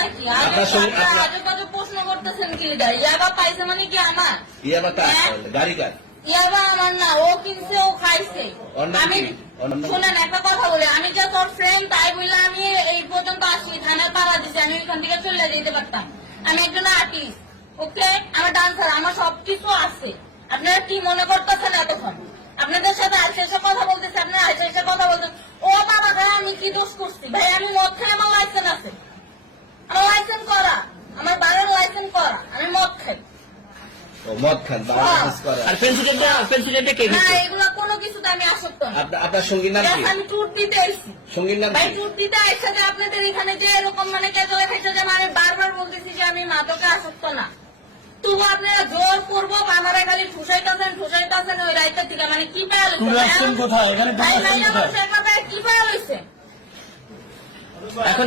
নাকি? আজে প্রশ্ন করতেছেন কি? ইয়াবা পাইছে মানে কি আমার? ইয়াবা আমার না, ও কিনছে, ও খাইছে। আমি শুনেন একটা কথা বলি, আমি যে তোর ফ্রেন্ড তাই বললে আমি এই পর্যন্ত আসি, থানায় পাড়া দিচ্ছি, আমি ওইখান থেকে চলে যেতে পারতাম। আমি একজন আর্টিস্ট, ওকে, আমার ডান্সার, আমার সবকিছু আছে। আপনারা কি মনে করতেছেন এতক্ষণ? আপনাদের সাথে আইসা এসে কথা বলতেছে, আপনারা আইসা এসে কথা বলতেন। ও বাবা ভাই, আমি কি দোষ করছি? ভাই আমি মদ খাই, আমার লাইসেন্স আছে, আমার লাইসেন্স করা, আমার বাড়ির লাইসেন্স করা, আমি মদ খাই। এগুলো কোনো কিছুতে আমি আসক্ত না। আপনার সঙ্গীর নাম কি? আমি ট্যুর দিতে এসেছি। সঙ্গীর নাম ভাই ট্যুর দিতে এসে যে আপনাদের এখানে যে এরকম মানে কেজলে খাইছে যে আমি বারবার বলতেছি যে আমি মাদকে আসক্ত না, তবু আপনারা জোর করবো বানারে খালি ঠুসাইতেছেন ওই রাইতের থেকে। মানে কি পাওয়া কি পাওয়া হয়েছে এখন